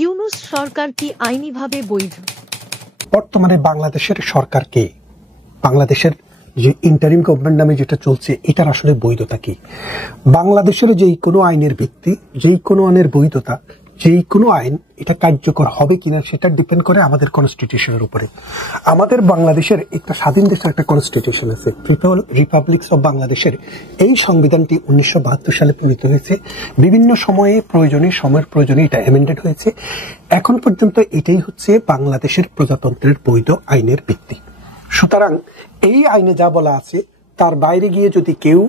ইউনূস সরকার কি আইনিভাবে বৈধ? বর্তমানে বাংলাদেশের সরকারকে, বাংলাদেশের যে ইন্টারিম গভর্নমেন্ট নামে যেটা চলছে, এটার আসলে বৈধতা কি? বাংলাদেশের যেই কোনো আইনের ভিত্তি, যেই কোনো আইনের বৈধতা, যেই কোনো আইন এটা কার্যকর হবে কিনা সেটা ডিপেন্ড করে আমাদের কনস্টিটিউশনের উপরে। আমাদের বাংলাদেশের একটা স্বাধীন দেশের একটা কনস্টিটিউশন আছে, রিপাবলিক্স অব বাংলাদেশের। এই সংবিধানটি 1972 সালে প্রণীত হয়েছে। বিভিন্ন সময়ের প্রয়োজনে এটা অ্যামেন্ডেড হয়েছে। এখন পর্যন্ত এটাই হচ্ছে বাংলাদেশের প্রজাতন্ত্রের বৈধ আইনের ভিত্তি। সুতরাং এই আইনে যা বলা আছে তার বাইরে গিয়ে যদি কেউ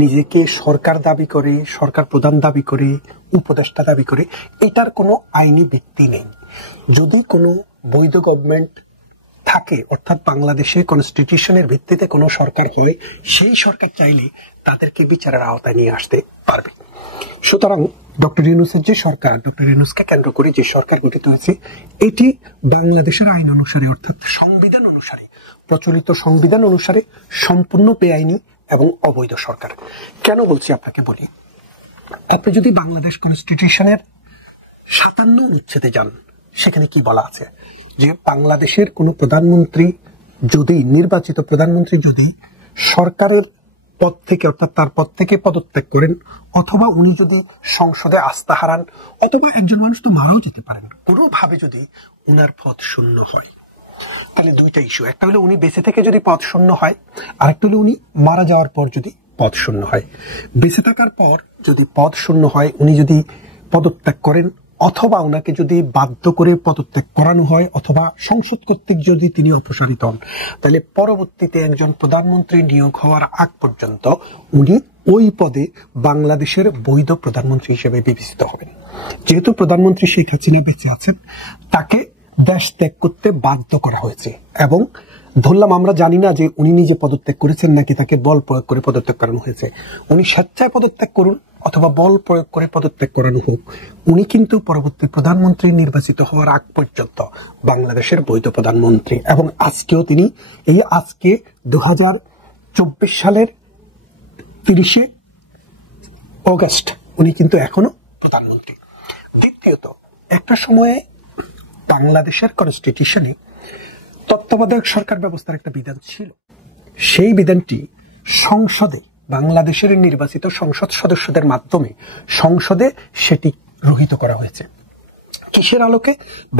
নিজেকে সরকার দাবি করে, সরকার প্রধান দাবি করে, উপদেষ্টা দাবি করে, এটার কোনো আইনি ভিত্তি নেই। যদি কোনো বৈধ গভর্নমেন্ট থাকে, অর্থাৎ বাংলাদেশে কনস্টিটিউশনের ভিত্তিতে কোনো সরকার হয়, সেই সরকার চাইলে তাদেরকে বিচারের আওতায় নিয়ে আসতে পারবে। সুতরাং ডক্টর ইউনূসের যে সরকার, ডক্টর ইউনূসকে কেন্দ্র করে যে সরকার গঠিত হয়েছে, এটি বাংলাদেশের আইন অনুসারে, অর্থাৎ সংবিধান অনুসারে, প্রচলিত সংবিধান অনুসারে সম্পূর্ণ বেআইনি এবং অবৈধ সরকার। কেন বলছি আপনাকে বলি। আপনি যদি বাংলাদেশ কনস্টিটিউশনের 57 অনুচ্ছেদে যান, সেখানে কি বলা আছে যে বাংলাদেশের কোনো প্রধানমন্ত্রী যদি, নির্বাচিত প্রধানমন্ত্রী যদি সরকারের পদ থেকে, অর্থাৎ তার পদ থেকে পদত্যাগ করেন, অথবা উনি যদি সংসদে আস্থা হারান, অথবা একজন মানুষ তো মারাও যেতে পারেন, কোনোভাবে যদি উনার পদ শূন্য হয়, তাহলে দুইটা ইস্যু। একটা হলো উনি বেঁচে থেকে যদি পদ শূন্য হয়, আরেকটা হলো উনি মারা যাওয়ার পর যদি পদ শূন্য হয়। বেঁচে থাকার পর যদি পদ শূন্য হয়, উনি যদি পদত্যাগ করেন, অথবা ওনাকে যদি বাধ্য করে পদত্যাগ করানো হয়, অথবা সংসদ কর্তৃক যদি তিনি অপসারিত হন, তাহলে পরবর্তীতে একজন প্রধানমন্ত্রী নিয়োগ হওয়ার আগ পর্যন্ত উনি ওই পদে বাংলাদেশের বৈধ প্রধানমন্ত্রী হিসেবে বিবেচিত হবেন। যেহেতু প্রধানমন্ত্রী শেখ হাসিনা বেঁচে আছেন, তাকে দেশ ত্যাগ করতে বাধ্য করা হয়েছে, এবং ধরলাম আমরা জানি না যে উনি নিজে পদত্যাগ করেছেন নাকি তাকে বল প্রয়োগ করে পদত্যাগ করানো হয়েছে। উনি স্বেচ্ছায় পদত্যাগ করুন অথবা বল প্রয়োগ করে পদত্যাগ করানো হোক, উনি কিন্তু পরবর্তী প্রধানমন্ত্রী নির্বাচিত হওয়ার আগ পর্যন্ত বাংলাদেশের বৈধ প্রধানমন্ত্রী। এবং আজকেও তিনি, এই আজকে 2024 সালের 30 অগস্ট উনি কিন্তু এখনো প্রধানমন্ত্রী। দ্বিতীয়ত, একটা সময়ে বাংলাদেশের কনস্টিটিউশনে তত্ত্বাবধায়ক সরকার ব্যবস্থার একটা বিধান ছিল। সেই বিধানটি সংসদে, বাংলাদেশের নির্বাচিত সংসদ সদস্যদের মাধ্যমে সংসদে সেটি গৃহীত করা হয়েছে। কিসের আলোকে?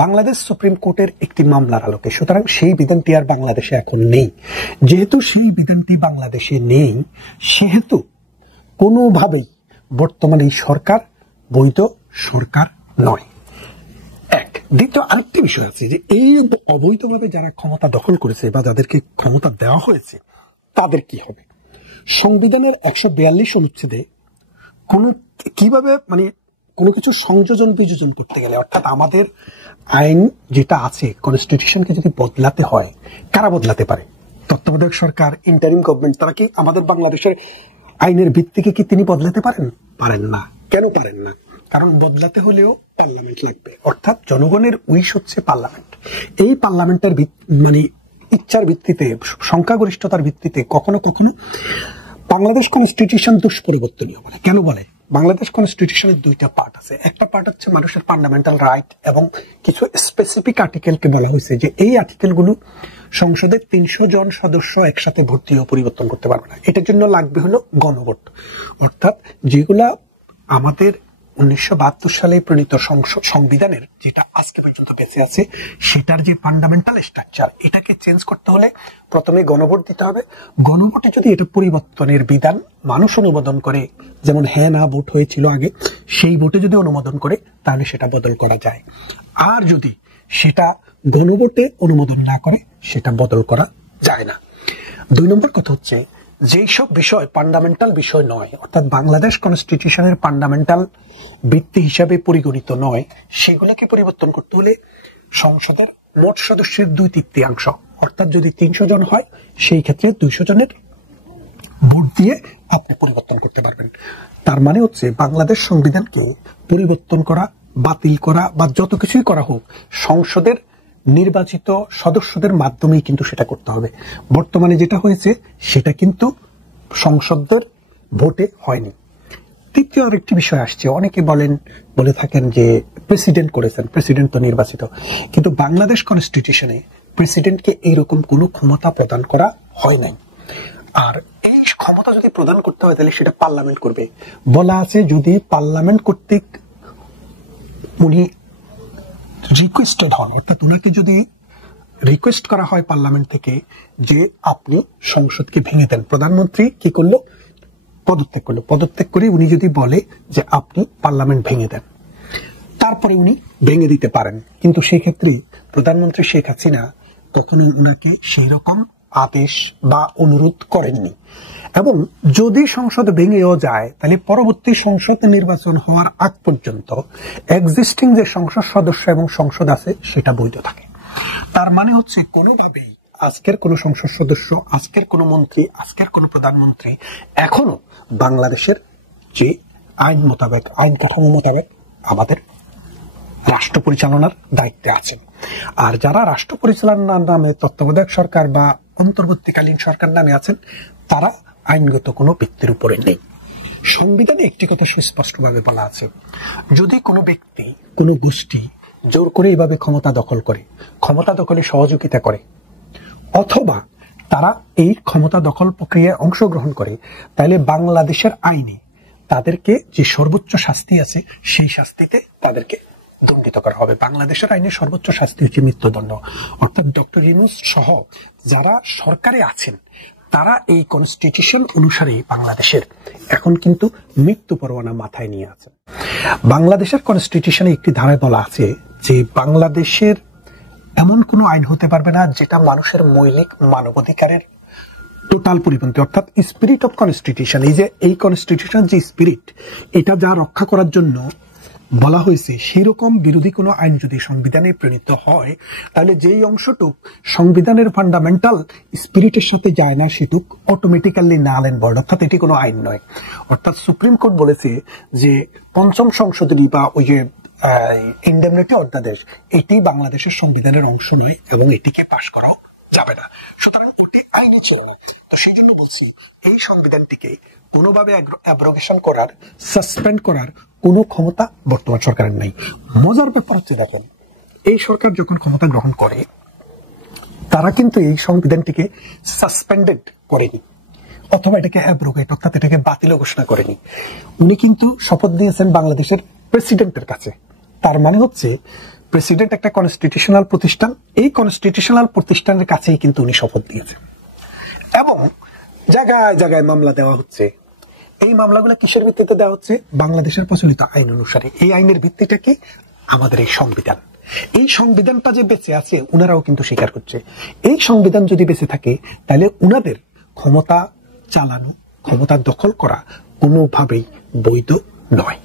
বাংলাদেশ সুপ্রিম কোর্টের একটি মামলার আলোকে। সুতরাং সেই বিধানটি আর বাংলাদেশে এখন নেই। যেহেতু সেই বিধানটি বাংলাদেশে নেই, সেহেতু কোনোভাবেই বর্তমানে এই সরকার বৈধ সরকার নয়। এক। দ্বিতীয় আরেকটি বিষয় আছে যে এই অবৈধভাবে যারা ক্ষমতা দখল করেছে বা যাদেরকে ক্ষমতা দেওয়া হয়েছে, তাদের কি হবে? সংবিধানের 142 অনুচ্ছেদে কিভাবে কোনো কিছু সংযোজন বিযোজন করতে গেলে, অর্থাৎ আমাদের আইন যেটা আছে, কনস্টিটিউশনকে যদি বদলাতে হয়, কারা বদলাতে পারে? তত্ত্বাবধায়ক সরকার, ইন্টারিম গভর্নমেন্ট। তারা কি আমাদের বাংলাদেশের আইনের ভিত্তিকে কি তিনি বদলাতে পারেন? পারেন না। কেন পারেন না? কারণ বদলাতে হলেও পার্লামেন্ট লাগবে, অর্থাৎ জনগণের উইশ হচ্ছে পার্লামেন্ট। এই পার্লামেন্টের ইচ্ছার ভিত্তিতে, সংখ্যাগরিষ্ঠতার ভিত্তিতে কখনো কখনো বাংলাদেশ কনস্টিটিউশন দুষ্পরিবর্তনীয় বলে। কেন বলে? বাংলাদেশ কনস্টিটিউশনের দুইটা পার্ট আছে। একটা পার্ট হচ্ছে মানুষের ফান্ডামেন্টাল রাইট, এবং কিছু স্পেসিফিক আর্টিকেলকে বলা হয়েছে যে এই আর্টিকেলগুলো সংসদের 300 জন সদস্য একসাথে ভোট দিয়ে পরিবর্তন করতে পারবে না। এটার জন্য লাগবে হলো গণভোট, অর্থাৎ যেগুলা আমাদের 1972 সালে প্রণীত সংবিধানের, যেটা আজকে পর্যন্ত বেঁচে আছে, সেটার যে ফান্ডামেন্টাল স্ট্রাকচার, এটাকে চেঞ্জ করতে হলে প্রথমে গণভোট দিতে হবে। গণভোটে যদি এটা পরিবর্তনের বিধান মানুষ অনুমোদন করে, যেমন হ্যাঁ না ভোট হয়েছিল আগে, সেই ভোটে যদি অনুমোদন করে, তাহলে সেটা বদল করা যায়। আর যদি সেটা গণভোটে অনুমোদন না করে, সেটা বদল করা যায় না। 2 নম্বর কথা হচ্ছে, যেই সব বিষয় ফান্ডামেন্টাল বিষয় নয়, অর্থাৎ বাংলাদেশ কনস্টিটিউশনের ফান্ডামেন্টাল ভিত্তি হিসাবে পরিগণিত নয়, সেগুলোকে পরিবর্তন করতে হলে সংসদের মোট সদস্যের 2/3, অর্থাৎ যদি 300 জন হয়, সেই ক্ষেত্রে 200 জনের ভোট দিয়ে আপনি পরিবর্তন করতে পারবেন। তার মানে হচ্ছে বাংলাদেশ সংবিধানকে পরিবর্তন করা, বাতিল করা বা যত কিছুই করা হোক, সংসদের নির্বাচিত সদস্যদের মাধ্যমেই কিন্তু সেটা করতে হবে। বর্তমানে যেটা হয়েছে সেটা কিন্তু সংসদের ভোটে হয়নি। তৃতীয় আরেকটি বিষয় আসছে, অনেকে বলে থাকেন যে প্রেসিডেন্ট করেছেন, প্রেসিডেন্ট তো নির্বাচিত, কিন্তু বাংলাদেশ কনস্টিটিউশনে প্রেসিডেন্টকে এইরকম কোনো ক্ষমতা প্রদান করা হয় নাই। আর এই ক্ষমতা যদি প্রদান করতে হয় তাহলে সেটা পার্লামেন্ট করবে। বলা আছে যদি পার্লামেন্ট কর্তৃক উনি রিকোয়েস্টেড হন, অর্থাৎ উনাকে যদি রিকোয়েস্ট করা হয় পার্লামেন্ট থেকে যে আপনি সংসদকে ভেঙে দেন, প্রধানমন্ত্রী কি করলো? পদত্যাগ করলো। পদত্যাগ করে উনি যদি বলে যে আপনি পার্লামেন্ট ভেঙে দেন, তারপরে উনি ভেঙে দিতে পারেন। কিন্তু সেক্ষেত্রে প্রধানমন্ত্রী শেখ হাসিনা কখনো উনাকে সেই রকম আদেশ বা অনুরোধ করেননি। এবং যদি সংসদ ভেঙেও যায় তাহলে পরবর্তী সংসদ নির্বাচন হওয়ার আগ পর্যন্ত এক্সিস্টিং যে সংসদ সদস্য এবং সংসদ আছে সেটা বৈধ থাকে। তার মানে হচ্ছে কোনোভাবেই আজকের কোন সংসদ সদস্য, আজকের কোন মন্ত্রী, আজকের কোন প্রধানমন্ত্রী এখনো বাংলাদেশের যে আইন মোতাবেক, আইন কাঠামো মোতাবেক আমাদের রাষ্ট্র পরিচালনার দায়িত্বে আছেন। আর যারা রাষ্ট্র পরিচালনার নামে তত্ত্বাবধায়ক সরকার বা অন্তর্বর্তীকালীন সরকার নামে আছেন তারা আইনগত কোনো ব্যক্তির উপরে নেই। সংবিধানে একটি কথা সুস্পষ্টভাবে বলা আছে, যদি কোনো ব্যক্তি, কোনো গোষ্ঠী জোর করে এভাবে ক্ষমতা দখল করে, ক্ষমতা দখলে সহযোগিতা করে, অথবা তারা এই ক্ষমতা দখল প্রক্রিয়ায় অংশগ্রহণ করে, তাহলে বাংলাদেশের আইনে তাদেরকে যে সর্বোচ্চ শাস্তি আছে সেই শাস্তিতে তাদেরকে দণ্ডিত করা হবে। বাংলাদেশের আইনে সর্বোচ্চ শাস্তি হচ্ছে মৃত্যুদণ্ড। অর্থাৎ ডক্টর ইউনূস সহ যারা সরকারে আছেন তারা এই কনস্টিটিউশন অনুসারে বাংলাদেশের এখন কিন্তু মৃত্যু পরোয়ানা মাথায় নিয়ে আছেন। বাংলাদেশের কনস্টিটিউশনে একটি ধারায় বলা আছে যে বাংলাদেশের এমন কোনো আইন হতে পারবে না যেটা মানুষের মৌলিক মানবাধিকারের টোটাল পরিপন্থী, অর্থাৎ স্পিরিট অফ কনস্টিটিউশন। এই যে এই কনস্টিটিউশন যে স্পিরিট, এটা যা রক্ষা করার জন্য বলা হয়েছে, সেই রকম বিরোধী কোনো আইন যদি সংবিধানে প্রণীত হয় তাহলে যেই অংশটুক সংবিধানের ফান্ডামেন্টাল স্পিরিটের সাথে যায় না সেটুক অটোমেটিক্যালি নাল এন্ড ভয়েড, অর্থাৎ এটি কোনো আইন নয়। অর্থাৎ সুপ্রিম কোর্ট বলেছে যে পঞ্চম সংশোধনী বা ওই যে ইন্ডেমনিটি অধ্যাদেশ এটি বাংলাদেশের সংবিধানের অংশ নয় এবং এটিকে পাশ করাও যাবে না, সুতরাং ওটি আইনি ছিল না। তো সেই জন্য বলছি এই সংবিধানটিকে কোনোভাবে অ্যাব্রোগেশন করার, সাসপেন্ড করার কোনো ক্ষমতা বর্তমান সরকারের নাই। মজার ব্যাপার হচ্ছে দেখেন, এই সরকার যখন ক্ষমতা গ্রহণ করে তারা কিন্তু এই সংবিধানটিকে সাসপেন্ডেড করেনি অথবা এটাকে অ্যাব্রোগেট অর্থাৎ এটাকে বাতিল ঘোষণা করেনি। উনি কিন্তু শপথ দিয়েছেন বাংলাদেশের প্রেসিডেন্টের কাছে। তার মানে হচ্ছে প্রেসিডেন্ট একটা কনস্টিটিউশনাল প্রতিষ্ঠান, এই কনস্টিটিউশনাল প্রতিষ্ঠানের কাছেই কিন্তু উনি শপথ দিয়েছেন। এবং জায়গায় জায়গায় মামলা দেওয়া হচ্ছে। এই মামলাগুলো কিসের ভিত্তিতে দেওয়া হচ্ছে? বাংলাদেশের প্রচলিত আইন অনুসারে। এই আইনের ভিত্তিটা কি? আমাদের এই সংবিধান। এই সংবিধানটা যে বেঁচে আছে উনারাও কিন্তু স্বীকার করছে। এই সংবিধান যদি বেঁচে থাকে তাহলে উনাদের ক্ষমতা চালানো, ক্ষমতা দখল করা কোনোভাবেই বৈধ নয়।